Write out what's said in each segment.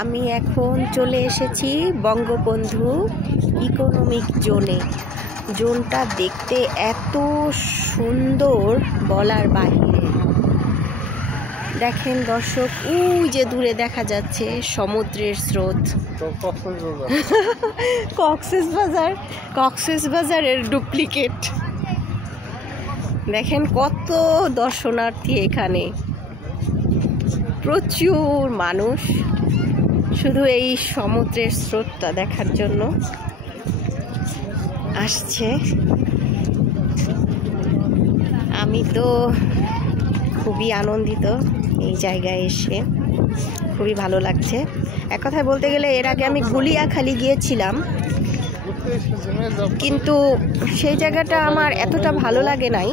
আমি এখন চলে এসেছি বঙ্গবন্ধু ইকোনমিক জোনে। জোনটা দেখতে এত সুন্দর বলার বাহিরে। দেখেন দর্শক, ওই যে দূরে দেখা যাচ্ছে সমুদ্রের স্রোত। কক্সবাজারের ডুপ্লিকেট। দেখেন কত দর্শনার্থী এখানে, প্রচুর মানুষ শুধু এই সমুদ্রের স্রোতটা দেখার জন্য আসছে। আমি তো খুবই আনন্দিত এই জায়গায় এসে, খুবই ভালো লাগছে। এক কথায় বলতে গেলে এর আগে আমি গুলিয়াখালী গিয়েছিলাম, কিন্তু সেই জায়গাটা আমার এতটা ভালো লাগে নাই।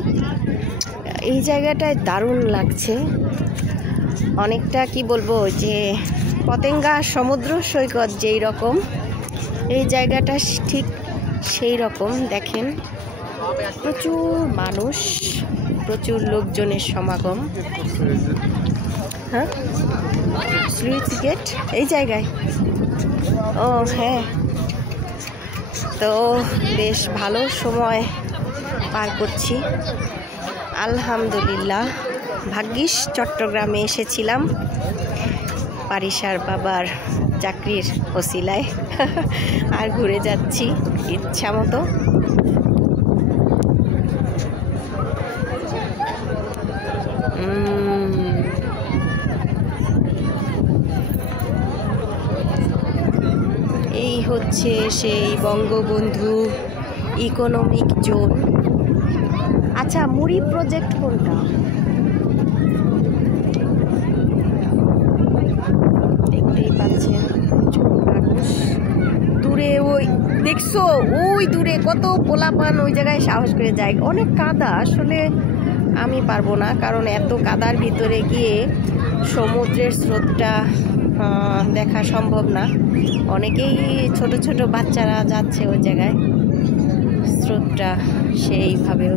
এই জায়গাটায় দারুণ লাগছে, অনেকটা কি বলবো যে পতেঙ্গা সমুদ্র সৈকত যেই রকম, এই জায়গাটা ঠিক সেই রকম। দেখেন প্রচুর মানুষ, প্রচুর লোকজনের সমাগম। হ্যাঁ, স্লুইস গেট এই জায়গায়। ও হ্যাঁ, তো বেশ ভালো সময় পার করছি আলহামদুলিল্লাহ। ভাগ্যিস চট্টগ্রামে এসেছিলাম পারিসার বাবার চাকরির ওসিলায়, আর ঘুরে যাচ্ছি ইচ্ছা মতো। এই হচ্ছে সেই বঙ্গবন্ধু ইকোনমিক জোন। আচ্ছা, মুড়ি প্রজেক্ট কোনটা? দেখতেই পাচ্ছেন মানুষ দূরে, ওই দেখছো ওই দূরে কত পোলাপান ওই জায়গায় সাহস করে যায়। অনেক কাদা, আসলে আমি পারবো না, কারণ এত কাদার ভিতরে গিয়ে সমুদ্রের স্রোতটা দেখা সম্ভব না। অনেকেই ছোট ছোট বাচ্চারা যাচ্ছে ওই জায়গায়, স্রোতটা সেইভাবে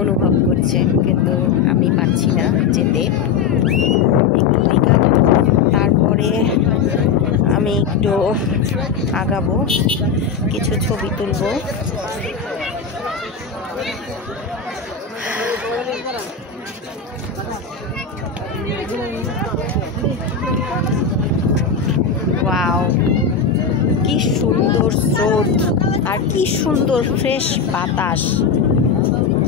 অনুভব করছে, কিন্তু আমি পারছি না যেতে। একটু তারপরে আমি একটু আগাবো, কিছু ছবি তুলবো। ওয়াও, কি সুন্দর স্রোত আর কি সুন্দর ফ্রেশ বাতাস,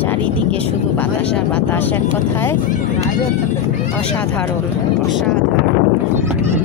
চারিদিকে শুধু বাতাস আর বাতাস। এক কথায় অসাধারণ, অসাধারণ।